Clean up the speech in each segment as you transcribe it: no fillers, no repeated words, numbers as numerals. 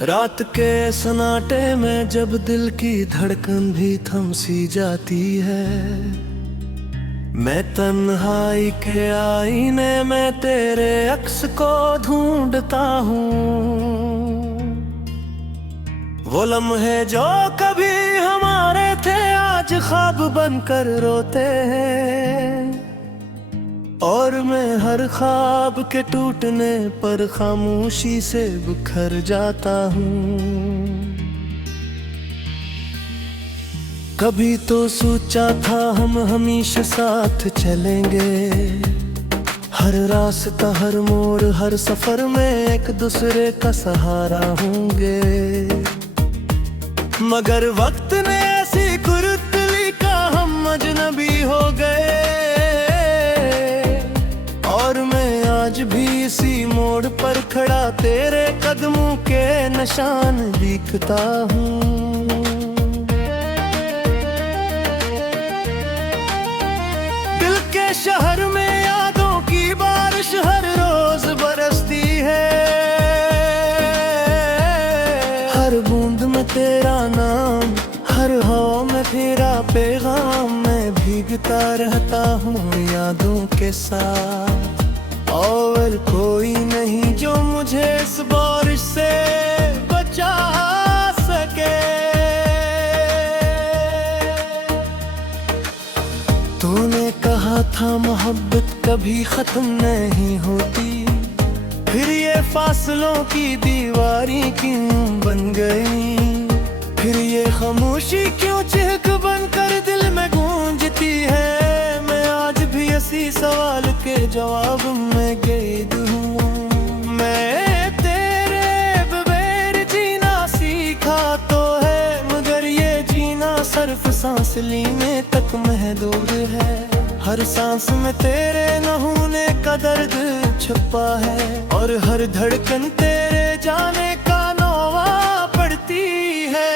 रात के सन्नाटे में जब दिल की धड़कन भी थम सी जाती है, मैं तन्हाई के आईने में तेरे अक्स को ढूंढता हूँ। वो लम्हे जो कभी हमारे थे आज ख्वाब बनकर रोते हैं, और मैं हर ख्वाब के टूटने पर खामोशी से बिखर जाता हूँ। कभी तो सोचा था हम हमेशा साथ चलेंगे, हर रास्ता हर मोड़ हर सफर में एक दूसरे का सहारा होंगे। मगर वक्त ने ऐसी कुर्त ली का हम अजनबी हो गए, और मैं आज भी इसी मोड़ पर खड़ा तेरे कदमों के निशान दिखता हूँ। दिल के शहर में यादों की बारिश हर रोज बरसती है, हर बूंद में तेरा नाम हर हवा में तेरा पैगाम, मैं भीगता रहता हूँ यादों के साथ। और कोई नहीं जो मुझे इस बारिश से बचा सके। तूने कहा था मोहब्बत कभी खत्म नहीं होती, फिर ये फासलों की दीवारी क्यों बन गई, फिर ये खामोशी क्यों चहक बनकर दिल में गूंजती है। मैं आज भी इसी सवाल के जवाब में गैद हूँ। मैं तेरे बगैर जीना सीखा तो है, मगर ये जीना सिर्फ सांस लेने तक महदूद है। हर सांस में तेरे न होने का दर्द छुपा है, और हर धड़कन तेरे जाने का नौवा पड़ती है।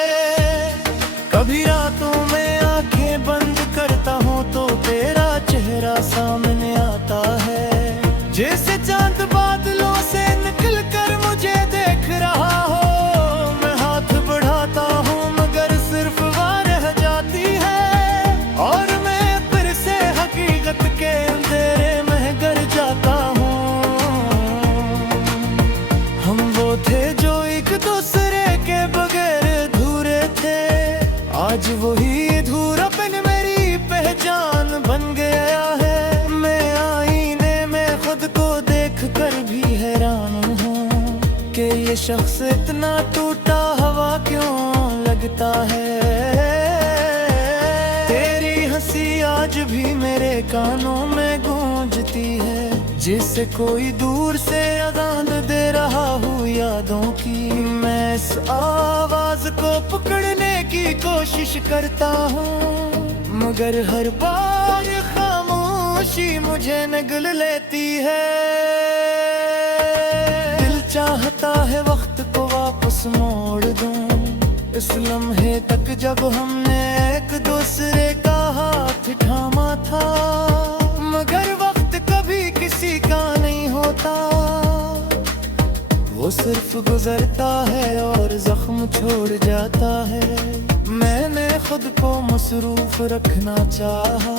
कभी रातों में आंखें बंद करता हूँ तो तेरा चेहरा सामने आता है, जैसे चांद बादलों से निकल कर मुझे देख रहा हो। मैं हाथ बढ़ाता हूँ मगर सिर्फ वार रह जाती है, और मैं फिर से हकीकत के अंधेरे में गिर जाता हूँ। हम वो थे जो एक दूसरे के बगैर अधूरे थे, आज वही अधूरापन मेरी पहचान बन गया है। मैं आईने में खुद को देख कर भी हैरान हूँ कि ये शख्स इतना टूटा हवा क्यों लगता है। तेरी हंसी आज भी मेरे कानों में गूंजती है, जिससे कोई दूर से आवाज़ दे रहा हूँ यादों की। मैं इस आवाज को पकड़ने की कोशिश करता हूँ, मगर हर बार खामोशी मुझे निगल लेती है। दिल चाहता है वक्त को वापस मोड़ दूं, इस लम्हे तक जब हमने एक दूसरे का हाथ थामा था, मगर वक्त कभी किसी का नहीं होता। वो सिर्फ गुजरता है और जख्म छोड़ जाता है। मैंने खुद को मसरूफ रखना चाहा,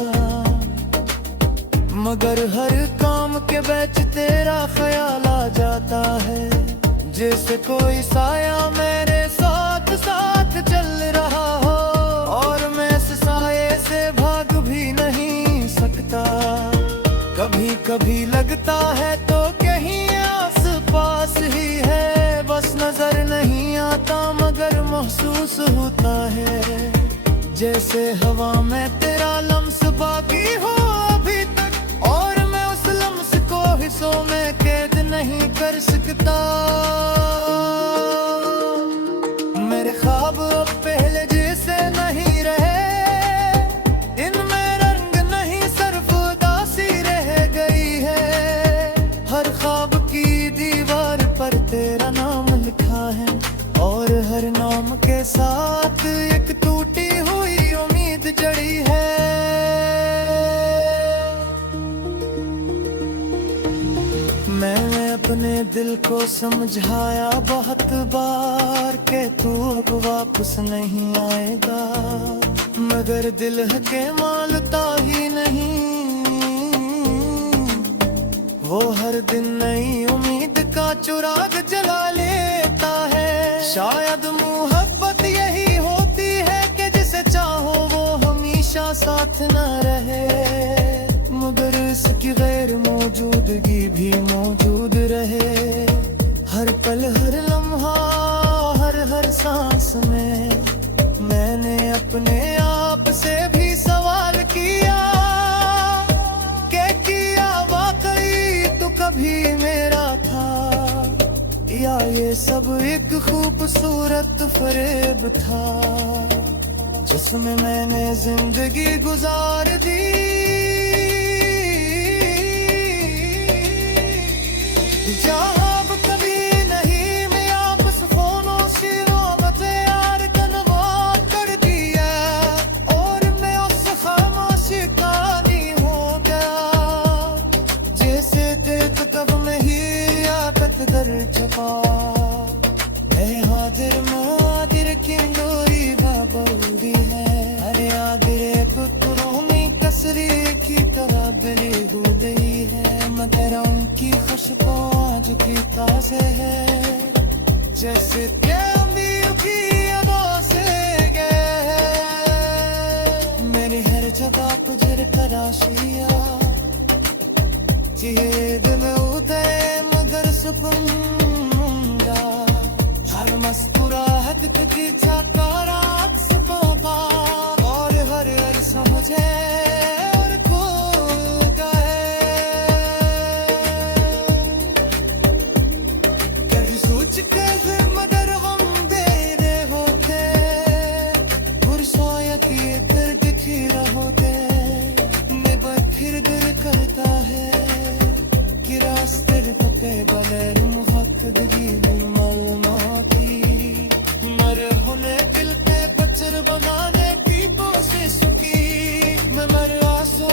मगर हर काम के बीच तेरा ख्याल आ जाता है, जैसे कोई साया मेरे साथ साथ चल रहा हो, और मैं इस साये से भाग भी नहीं सकता। कभी कभी लगता है तो कहीं आस पास ही है, बस नजर नहीं आता मगर महसूस होता है, जैसे हवा में तेरा लम्स बाकी हो अभी तक, और मैं उस लम्स को हिस्सों में कैद नहीं कर सकता। मेरे ख्वाब अब पहले जैसे नहीं रहे, इनमें रंग नहीं सिर्फ उदासी रह गई है। हर ख्वाब की दीवार पर तेरा नाम लिखा है, और हर नाम के साथ एक टूटी हुई उम्मीद जड़ी है। मैंने अपने दिल को समझाया बहुत बार के तू अब वापस नहीं आएगा, मगर दिल के मानता ही नहीं। वो हर दिन नई उम्मीद का चिराग जला लेता है। शायद मोहब्बत यही होती है कि जिसे चाहो वो हमेशा साथ न रहे, मगर इसकी गैर मौजूदगी भी मौजूद रहे। हर पल हर लम्हा हर सांस में मैंने अपने आप से भी सवाल किया कि किया वाकई तू कभी मेरा था, या ये सब एक खूबसूरत फरेब था जिसमें मैंने जिंदगी गुजार दी। जब कभी नहीं मैं आपस फोनों से नौबत यार कन्वा कर दिया, और मैं उस खामोशी का नहीं हो गया, जैसे देख कब में ही आदत दर छपा। मैं हाजिर मादिर की डोरी बाबूदी है, अरे आदिरे पुत्रों में कसरी की तरह दिली हो गई है, मगर उनकी खुशबू आज भी ताज़े है, जैसे प्यामी की यादों से गए। मेरी हर जगह पुजर कराशिया जिए दिल उदय मगर सुकूंगा, हर मुस्कुराहट की झकारात सुबह और हर समझे और खो गए। कभी सोचते थे मगर हम तेरे होते, शायद ये दर्द खीरा होते। मैं फिर दिल करता है कि रास्ते पके बने मुहब्बत दी मालूमाती, मर होने दिल पे पत्थर बनाने की कोशिश की। मैं मर आंसू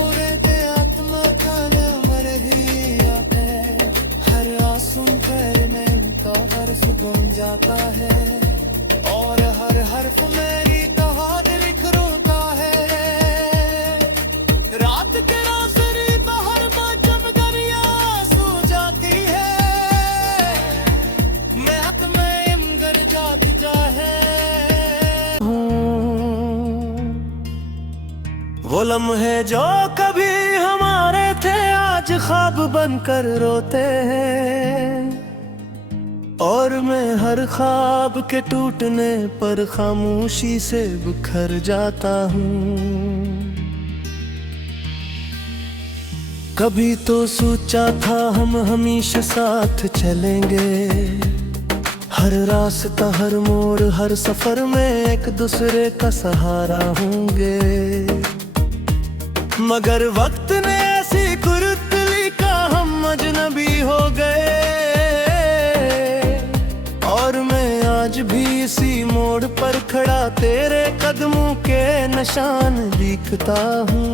दे आत्मा का न मर ही आते, हर आंसू पैर में तो हर सुगम जाता है, और हर हर्फ मेरी तहार लिख रोता है। रात के रासरी बाहर जब दरिया सो जाती है, मैं हक में इमगर जात चाहे। वो लम्हे जो कभी हमारे थे आज ख्वाब बनकर रोते हैं, और मैं हर ख्वाब के टूटने पर खामोशी से बिखर जाता हूँ। कभी तो सोचा था हम हमेशा साथ चलेंगे, हर रास्ता हर मोड़ हर सफर में एक दूसरे का सहारा होंगे, मगर वक्त ने ऐसी कुर्त ली का हम अजनबी हो गए, और मैं आज भी इसी मोड़ पर खड़ा तेरे कदमों के निशान दिखता हूँ।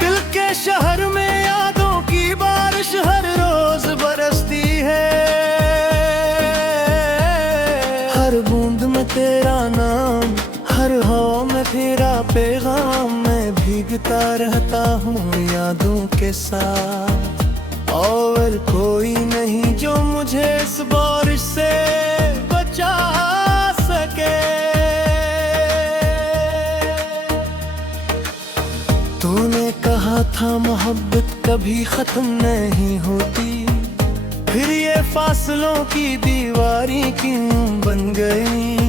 दिल के शहर में यादों की बारिश हर रोज बरसती है, हर बूंद में तेरा नाम हर हवा में तेरा पैगाम, मैं भीगता रहता हूँ यादों के साथ, और कोई नहीं जो मुझे इस बारिश से बचा सके। तूने कहा था मोहब्बत कभी खत्म नहीं होती, फिर ये फासलों की दीवारी क्यों बन गई,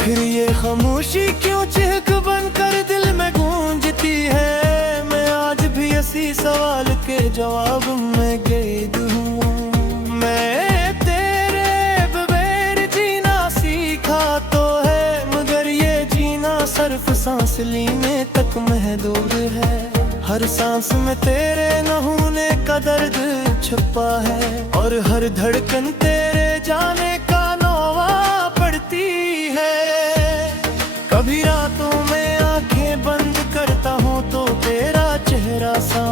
फिर ये खामोशी क्यों चहक बनकर दिल में गूंजती है। मैं आज भी इसी सवाल के जवाब में गैद हूँ। मैं तेरे बगैर जीना सीखा तो है, मगर ये जीना सिर्फ सांस लेने तक महदूद है। हर सांस में तेरे न होने का दर्द छुपा है, और हर धड़कन तेरे जाने का नौवा पड़ती है। कभी रातों में आंखें बंद करता हूँ तो तेरा चेहरा सा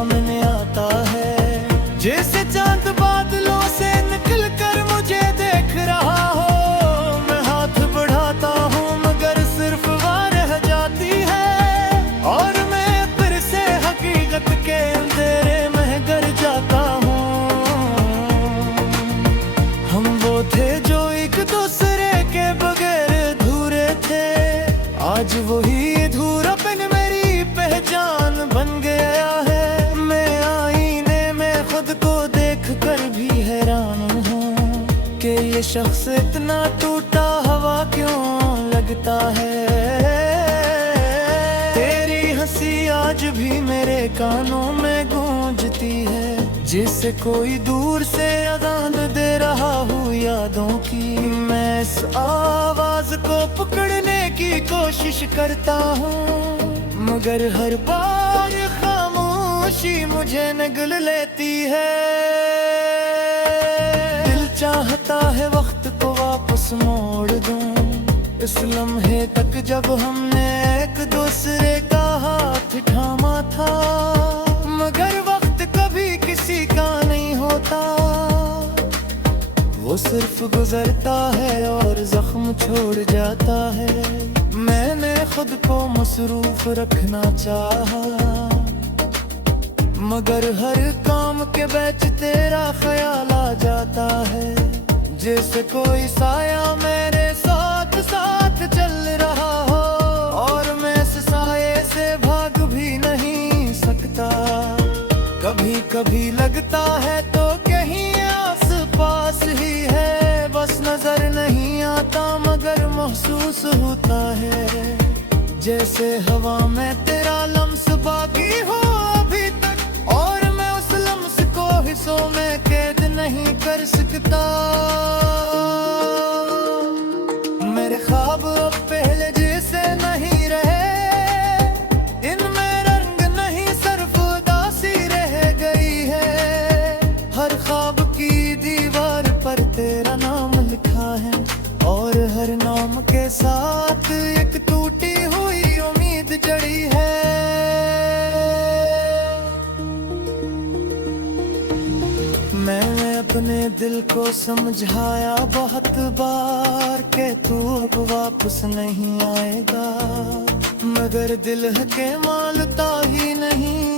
आज वही अधूरापन मेरी पहचान बन गया है। मैं आईने में खुद को देख कर भी हैरान हूँ कि ये शख्स इतना टूटा हुआ क्यों लगता है। तेरी हंसी आज भी मेरे कानों में गूंजती है, जिसे कोई दूर से आवाज़ दे रहा हूँ यादों की। मैं इस आवाज को पकड़ने की कोशिश करता हूँ, मगर हर बार खामोशी मुझे निगल लेती है। दिल चाहता है वक्त को वापस मोड़ दूं, इस लम्हे तक जब हमने एक दूसरे का हाथ थामा था। मगर वक्त कभी किसी का नहीं होता, वो सिर्फ गुजरता है और जख्म छोड़ जाता है। मैंने खुद को मसरूफ रखना चाहा, मगर हर काम के बीच तेरा ख्याल आ जाता है। जैसे कोई साया मेरे साथ साथ चल रहा हो, और मैं इस साये से भाग भी नहीं सकता। कभी कभी लगता है तो कहीं आस पास ही है, बस नजर नहीं आता मगर महसूस होता है। जैसे हवा में तेरा लम्स बाकी हो अभी तक, और मैं उस लम्स को हिस्सों में कैद नहीं कर सकता। मेरे ख्वाब अब पहले जैसे नहीं रहे, इनमें रंग नहीं सिर्फ उदासी रह गई है। हर ख्वाब की दीवार पर तेरा नाम लिखा है, और हर नाम के साथ एक टूटी हुई उम्मीद जड़ी है। मैंने अपने दिल को समझाया बहुत बार कि तू अब वापस नहीं आएगा, मगर दिल के मानता ही नहीं।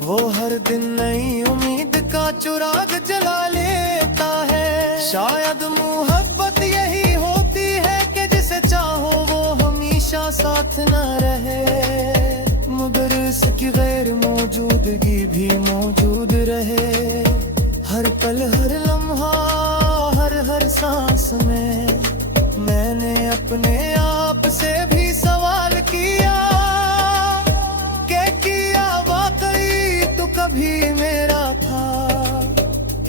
वो हर दिन नई उम्मीद का चिराग जला लेता है। शायद मोहब्बत यही होती है कि जिसे चाहो वो हमेशा साथ न रहे, मगर इसकी गैर मौजूदगी भी मौजूद रहे। हर पल हर लम्हा हर सांस में मैंने अपने आप से भी सवाल किया कि किया वाकई तो कभी मेरा था,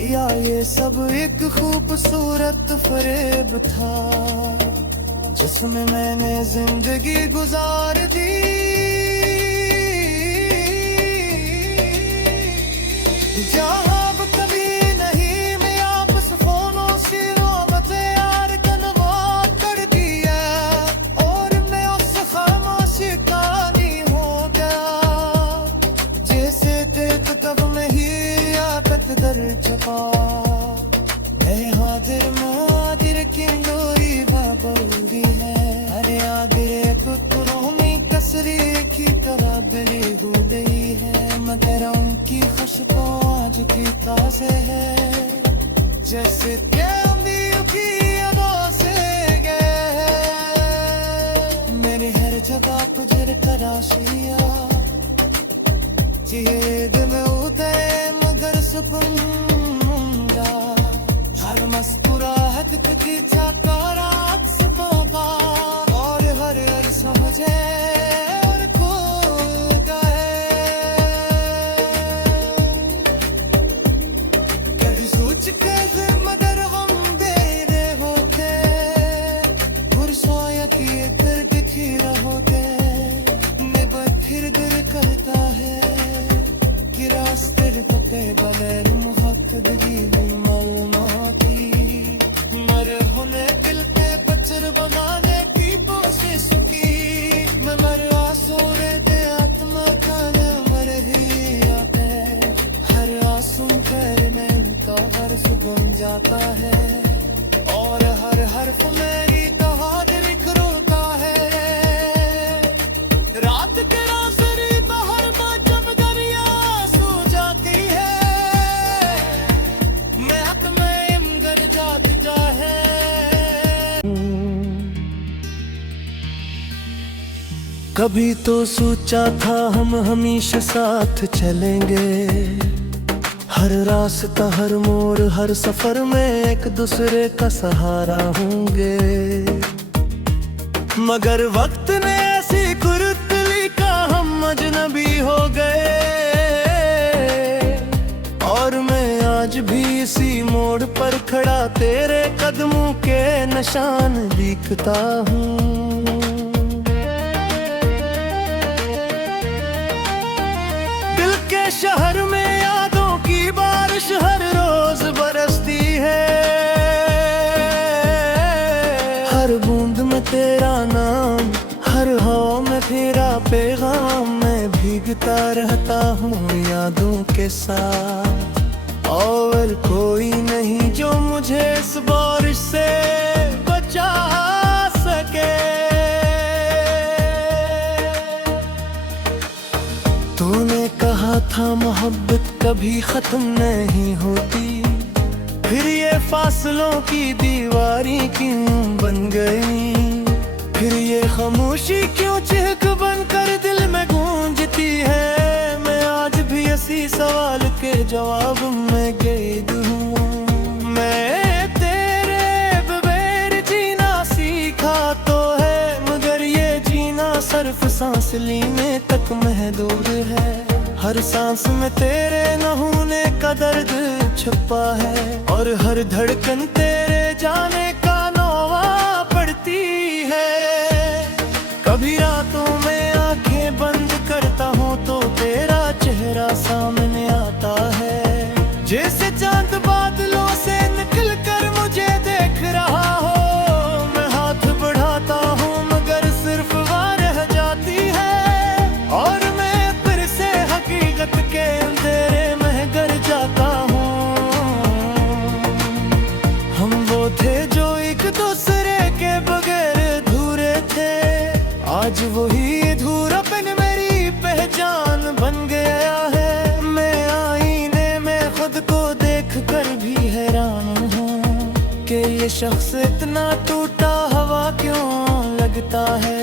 या ये सब एक खूबसूरत फरेब था जिसमें मैंने जिंदगी गुजार दी। जहाँ अब कभी नहीं मैं आपस फोनों से मोहब्बत यार कन्वा कर दिया, और मैं उससे खामोशी का नहीं हो गया। जैसे देख तब में ही आदत दर छपा, मैं हाजिर की डोरी बाबूरी है। अरे आदिरे कुतरों में कसरी की तरह दिली हो गई है, मगर उनकी खुशबू आज की ताज़े है। जैसे प्यामी की यादों से गए, मेरी हर जगह पुजर तराशिया। ये दिल उदय मगर सुकूंगा, हर मुस्कुराहट की चकारात से तोबा, और हर समझे और खो गए। कभी सोच के मगर हम दे होते, गुरसोया की दर्द खीरा होते। मैं फिर दिल करता है कि रास्ते पते बगैर मुहब्बत दी मलमाती, मर होने दिल पे पचर बनाने की कोशिश की। मैं मर आंसू दे आत्मा का मर ही आते, हर आंसू पैर में तोहर सुगम जाता है, और हर हर्फ मेरी तोहर रोता है। रात के रासरी बाहर जब दरिया सो जाती है, मैं हक में इमगर जाता है। कभी तो सोचा था हम हमेशा साथ चलेंगे, हर रास्ता हर मोड़ हर सफर में एक दूसरे का सहारा होंगे। मगर वक्त ने ऐसी कुर्त ली का हम अजनबी हो गए, और मैं आज भी इसी मोड़ पर खड़ा तेरे कदमों के निशान दिखता हूँ। दिल के शहर में यादों की बारिश हर रोज बरसती है, हर बूंद में तेरा नाम हर हवा में तेरा पैगाम, मैं भीगता रहता हूँ यादों के साथ। और कोई नहीं जो मुझे इस बारिश से बचा सके। तूने कहा था मोहब्बत कभी खत्म नहीं होती, फिर ये फासलों की दीवारी क्यों बन गई, फिर ये खामोशी क्यों चहक बनकर दिल में गूंजती है। मैं आज भी इसी सवाल के जवाब में गैद हूँ। मैं तेरे बगैर जीना सीखा तो है, मगर ये जीना सिर्फ सांस लेने तक महदूद है। हर सांस में तेरे न होने का दर्द छुपा है, और हर धड़कन तेरे जाने का नौवा पड़ती है। कभी रातों में आंखें बंद करता हूँ तो तेरा चेहरा सामने आता है, जैसे चांद बादलों से निकल कर मुझे देख रहा हो। मैं हाथ बढ़ाता हूँ मगर सिर्फ वहाँ रह जाती है, और मैं फिर से हकीकत के अंधेरे में गिर जाता हूँ। हम वो थे जो एक दूसरे के बगैर अधूरे थे, आज वही अधूरापन मेरी पहचान बन गया है। मैं आईने में खुद को देख कर भी हैरान हूँ कि ये शख्स इतना टूटा हवा क्यों लगता है।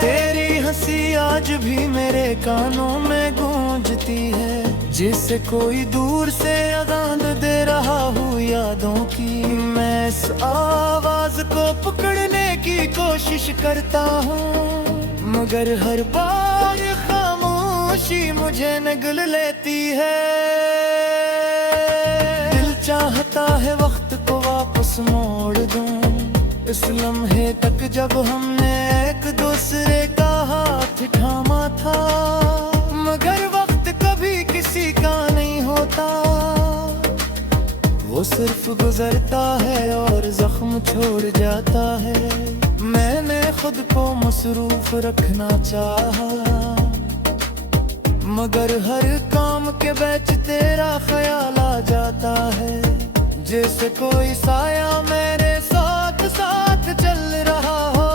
तेरी हंसी आज भी मेरे कानों में गूंजती है, जिससे कोई दूर से अजान दे रहा हूँ यादों की। मैं इस आवाज को पकड़ने की कोशिश करता हूँ, मगर हर बार खामोशी मुझे निगल लेती है। दिल चाहता है वक्त को वापस मोड़ दूं, इस लम्हे तक जब हमने एक दूसरे का हाथ थामा था। मगर वक्त कभी किसी का नहीं होता, वो सिर्फ गुजरता है और जख्म छोड़ जाता है। मैंने खुद को मसरूफ रखना चाहा, मगर हर काम के बीच तेरा ख्याल आ जाता है, जैसे कोई साया मेरे साथ साथ चल रहा हो,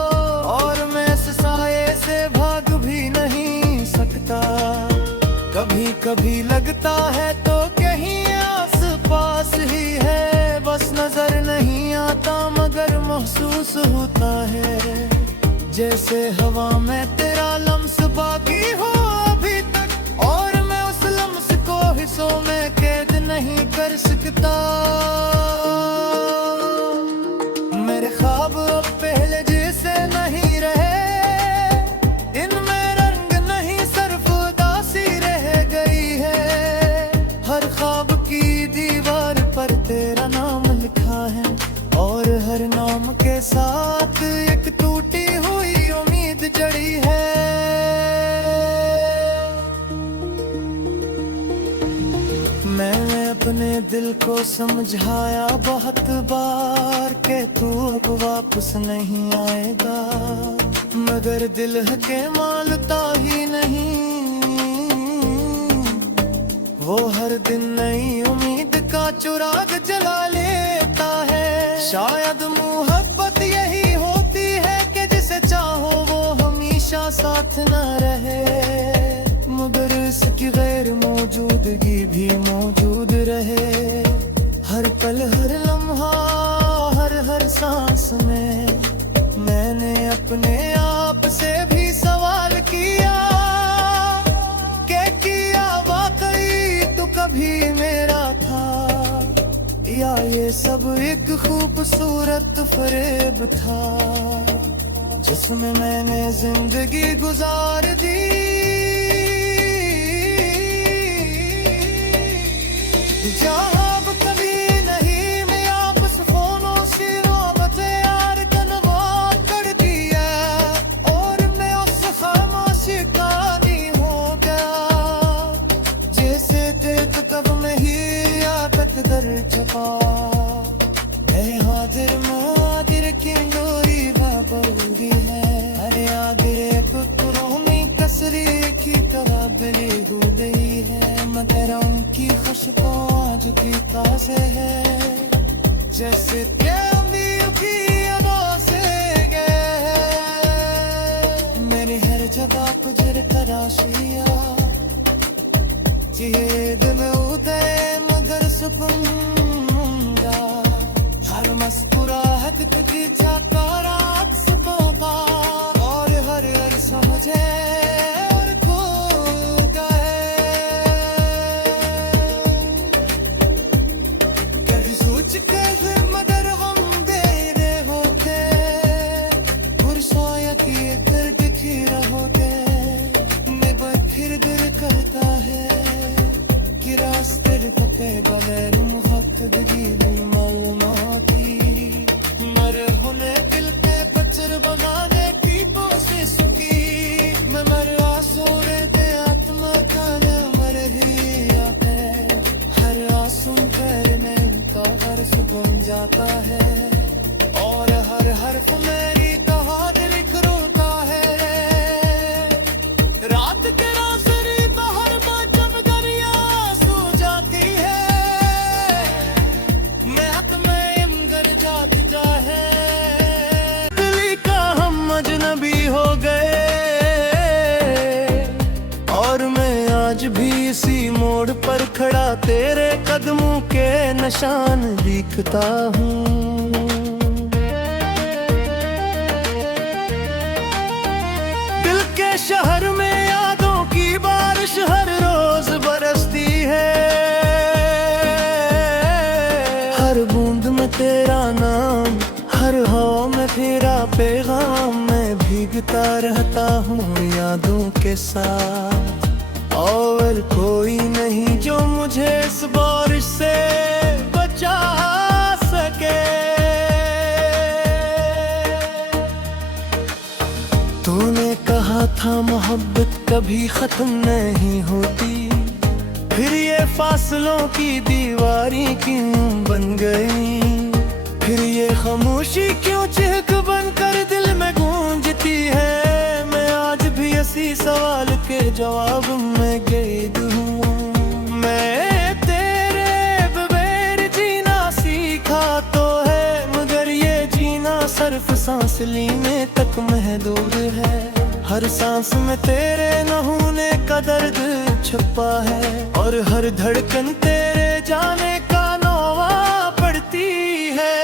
और मैं इस साये से भाग भी नहीं सकता। कभी कभी लगता है तो कहीं आस पास ही है, बस नजर नहीं आता मगर महसूस होता है, जैसे हवा में तेरा लम्स बाकी हो अभी तक, और मैं उस लम्स को हिस्सों में कैद नहीं कर सकता। मेरे ख्वाब अब पहले जैसे नहीं रहे, इनमें रंग नहीं सिर्फ उदासी रह गई है। हर ख्वाब की दीवार पर तेरा नाम लिखा है, और हर नाम के साथ एक टूटी हुई उम्मीद जड़ी है। मैंने अपने दिल को समझाया बहुत बार कि तू अब वापस नहीं आएगा, मगर दिल के मानता ही नहीं। वो हर दिन नई उम्मीद का चिराग जला लेता है। शायद मोहब्बत यही होती है कि जिसे चाहो वो हमेशा साथ न रहे, मगर इसकी गैर मौजूदगी भी मौजूद रहे। हर पल हर लम्हा हर सांस में मैंने अपने आप आपसे भी सवाल किया किया वाकई तो कभी मेरा था, या ये सब एक खूबसूरत फरेब था जिसमें मैंने जिंदगी गुजार दी। जहाँ अब कभी नहीं मैं आपस फोनों से मोहब्बत यार कनवा कर दिया, और मैं उस खामोशी का नहीं हो गया जैसे देख कब में ही आदत दर छपा। मैं हाजिर मादिर की डोरी बाबूगी है, अरे आदिरे पुत्रों में कसरी की तरह बिली हो गई है, मगर उनकी खुशबू आज भी ताज़े है जैसे प्यामियों की यादों से गए। मेरी हर जगह गुजर तराशिया जिए दिन उदय मगर सुकून, हर मुस्कुराहट की झकारात सुबह और हर समझे और खो गए। कभी सोच कर मगर हम दे होते पुरसाया किए कर दिखी रहोगे, मैं फिर दिल करता है कि रास्ते तके बगैर मुहब्बत बनाने की कोशिश की, मैं मर आंसू दे आत्मा का मर ही आते, हर आंसू पैर में तो हर्ष बन जाता है, और हर हर्फ मेरी कहानी लिख रोता है। रात के रासरी बाहर जब दरिया सो जाती है, मैं हाथ में गर जात चाहे अजनबी हो गए, और मैं आज भी इसी मोड़ पर खड़ा तेरे कदमों के निशान दिखता हूँ। दिल के शहर में यादों की बारिश हर रोज बरसती है, हर बूंद में तेरा नाम, हर हवा में तेरा पैगाम, मैं भीगता रहता हूँ यादों के साथ, और कोई नहीं जो मुझे इस बारिश से बचा सके। तूने कहा था मोहब्बत कभी खत्म नहीं होती, फिर ये फासलों की दीवारी क्यों बन गई, फिर ये खामोशी क्यों चहक बनकर दिल में गूंजती है। मैं आज भी इसी सवाल के जवाब में गैद हूँ, मैं तेरे बगैर जीना सीखा तो है, मगर ये जीना सिर्फ सांस लेने तक महदूद है, हर सांस में तेरे न होने का दर्द छुपा है, और हर धड़कन तेरे जाने का नौवा पड़ती है।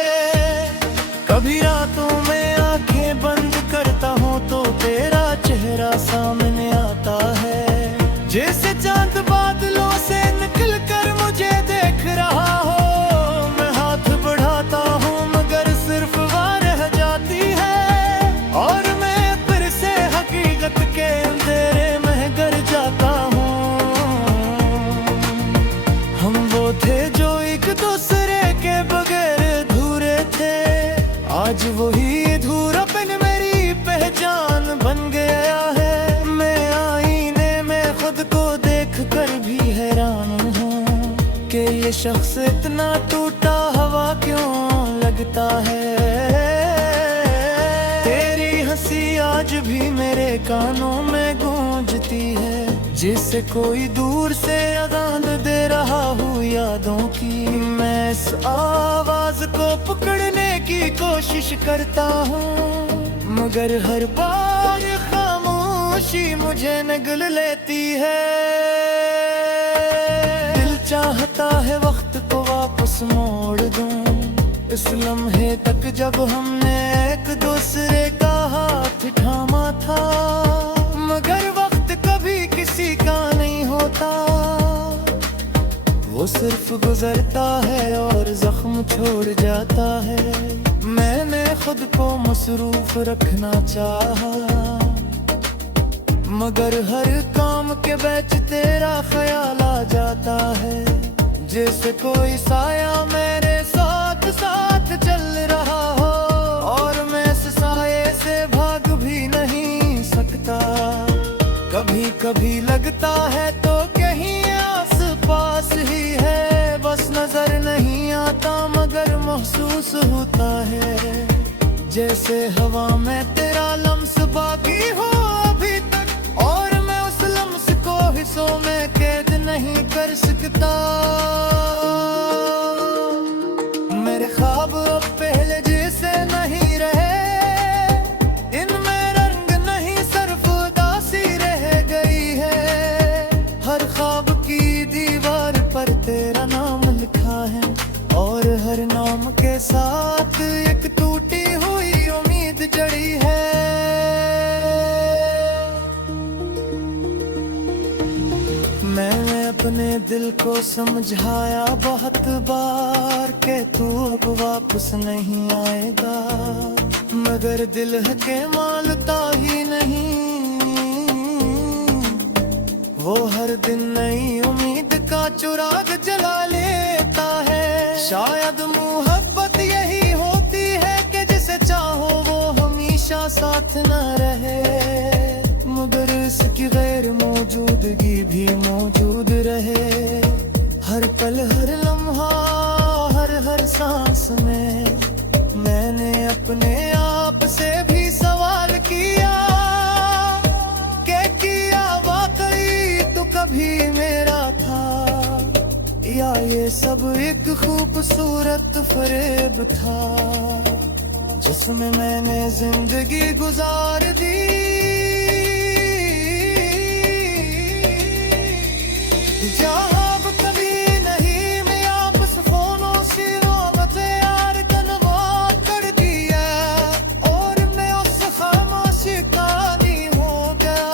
कभी रातों में आंखें बंद करता हूँ तो तेरा चेहरा सामने आता है, जैसे चांद बादलों से निकल कर मुझे देख रहा हो। मैं हाथ बढ़ाता हूँ मगर सिर्फ वार रह जाती है, और मैं फिर से हकीकत के अंधेरे में गिर जाता हूँ। हम वो थे जो एक दूसरे के बगैर अधूरे थे, आज वही अधूरापन मेरी पहचान बन गया है। मैं आईने में खुद को देख कर भी हैरान हूँ कि ये शख्स इतना टूटा हवा क्यों लगता है। तेरी हंसी आज भी मेरे कानों में गूंजती है, जिसे कोई दूर से अजान दे रहा हूँ यादों की। मैं इस आवाज को पकड़ने की कोशिश करता हूँ, मगर हर बार खामोशी मुझे निगल लेती है। दिल चाहता है वक्त को वापस मोड़ दूं, इस लम्हे तक जब हमने एक दूसरे का हाथ थामा था। था, मगर वक्त कभी किसी का नहीं होता। वो सिर्फ गुजरता है और जख्म छोड़ जाता है। मैंने खुद को मसरूफ रखना चाहा, मगर हर काम के बीच तेरा ख्याल आ जाता है। जैसे कोई साया मेरे साथ साथ चल रहा हो, और मैं इस साये से भाग भी नहीं सकता। कभी कभी लगता है तो कहीं आस पास ही है, बस नजर नहीं आता मगर महसूस होता है। जैसे हवा में तेरा लम्स बाकी हो अभी तक, और मैं उस लम्स को हिस्सों में कैद नहीं कर सकता। मेरे ख्वाब अब पहले जैसे नहीं रहे, इनमें रंग नहीं सिर्फ उदासी रह गई है। हर ख्वाब की दीवार पर तेरा नाम लिखा है, और हर नाम के साथ एक टूटी हुई उम्मीद जड़ी है। मैंने अपने दिल को समझाया बहुत बार कि तू अब वापस नहीं आएगा, मगर दिल है के मानता ही नहीं। वो हर दिन नई उम्मीद का चिराग जला लेता है। शायद मोहब्बत यही होती है कि जिसे चाहो वो हमेशा साथ न रहे, मगर इसकी गैर मौजूदगी भी मौजूद रहे। हर पल हर लम्हा हर सांस में मैंने अपने आप से भी सवाल किया किया वाकई तू कभी मेरा था, या ये सब एक खूबसूरत फरेब था जिसमें मैंने जिंदगी गुजार दी। जहाँ अब कभी नहीं मैं आपस फोनों से राबत यार तनवा कर दिया, और मैं उस खामोशी का नहीं हो गया।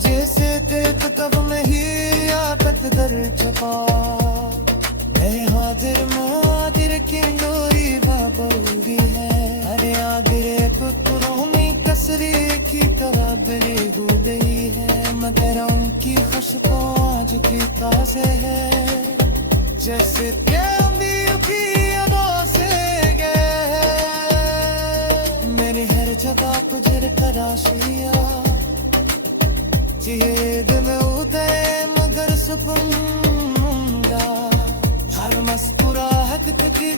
जैसे देख तब में ही आदत दर छपा, मैं हाजिर मुहाजिर की डोरी बाबूरी है। अरे आदिरे पुत्रों में कसरी की तरह बली हो गई है, मगर उनकी खुशबू आज की ताज़े है। जैसे प्यामी की अदा से गए मेरी हर जगह गुजर तराशिया, जिए दिल उदय मगर सुकून हर मुस्कुराहट की